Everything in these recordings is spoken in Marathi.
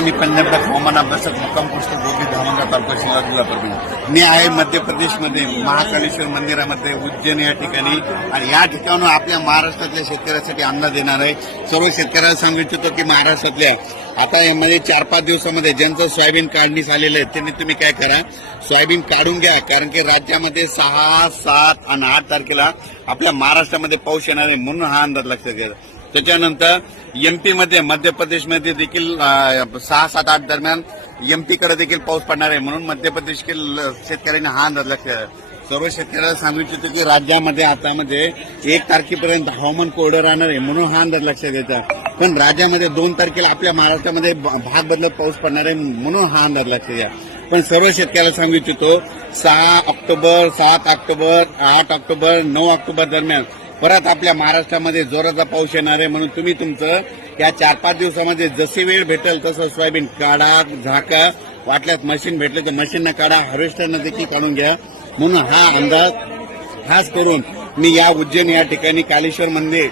मी पंजाब हवामान अभ्यासक मुक्काम पोस्ट गोपी धामणगाव तालुका जिल्हा जिल्हा परभणी मी आहे मध्य प्रदेशमध्ये महाकालेश्वर मंदिरामध्ये उज्जैन या ठिकाणी आणि या ठिकाणून आपल्या महाराष्ट्रातल्या शेतकऱ्यासाठी अंदाज देणार आहे. सर्व शेतकऱ्याला सांगू इच्छितो की महाराष्ट्रातल्या आता यामध्ये म्हणजे चार पाच दिवसामध्ये ज्यांचं सोयाबीन काढणीस आलेलं आहे त्यांनी तुम्ही काय करा सोयाबीन काढून घ्या. कारण की राज्यामध्ये सहा सात आणि आठ तारखेला आपल्या महाराष्ट्रामध्ये पाऊस येणार आहे म्हणून हा अंदाज लक्षात घ्यायचा त्याच्यानंतर एमपीमध्ये मध्य प्रदेशमध्ये देखील सहा सात आठ दरम्यान एमपीकडे देखील पाऊस पडणार आहे. म्हणून मध्य प्रदेशतील शेतकऱ्यांनी हा अंदाज लक्ष सर्व शेतकऱ्याला सांगू इच्छितो की राज्यामध्ये आतामध्ये एक तारखेपर्यंत हवामान कोरडं राहणार आहे म्हणून हा अंदाज लक्षात घ्यायचा पण राज्यामध्ये दोन तारखेला आपल्या महाराष्ट्रामध्ये भाग बदलत पाऊस पडणार आहे म्हणून हा अंदाज लक्षात घ्या पण सर्व शेतकऱ्याला सांगू इच्छितो सहा ऑक्टोबर सात ऑक्टोबर आठ ऑक्टोबर नऊ ऑक्टोबर दरम्यान परत आपल्या महाराष्ट्रामध्ये जोराचा पाऊस येणार आहे म्हणून तुम्ही तुमचं या चार पाच दिवसामध्ये जशी वेळ भेटेल तसं सोयाबीन काढा झाका वाटल्यात मशीन भेटलं तर मशीननं काढा हार्वेस्टरनं देखील काढून घ्या. म्हणून हा अंदाज खास करून मी या उज्जैन या ठिकाणी कालेश्वर मंदिर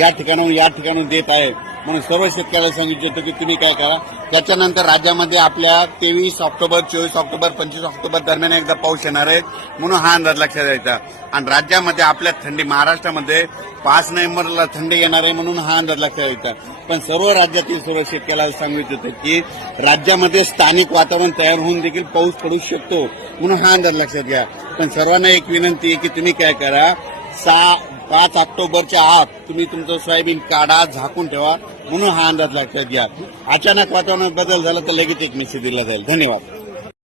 या ठिकाणाहून या ठिकाणून देत आहे. म्हणून सर्व शेतकऱ्याला सांगितलं होतं की तुम्ही काय करा. त्याच्यानंतर राज्यामध्ये आपल्या तेवीस ऑक्टोबर चोवीस ऑक्टोबर पंचवीस ऑक्टोबर दरम्यान एकदा पाऊस येणार आहे म्हणून हा अंदाज लक्षात द्यायचा आणि राज्यामध्ये आपल्या थंडी महाराष्ट्रामध्ये पाच नोव्हेंबरला थंडी येणार आहे म्हणून हा अंदाज लक्षात द्यायचा पण सर्व राज्यातील सर्व शेतकऱ्याला सांगू होतं की राज्यामध्ये स्थानिक वातावरण तयार होऊन देखील पाऊस पडू शकतो. म्हणून हा अंदाज लक्षात घ्या. पण सर्वांना एक विनंती आहे की तुम्ही काय करा. सहा पाच ऑक्टोबरच्या आत तुम्ही तुमचं सोयाबीन काढा झाकून ठेवा म्हणून हा अंदाज लक्षात घ्या. अचानक वातावरणात बदल झाला तर लगेच एक मेसेज दिला जाईल. धन्यवाद.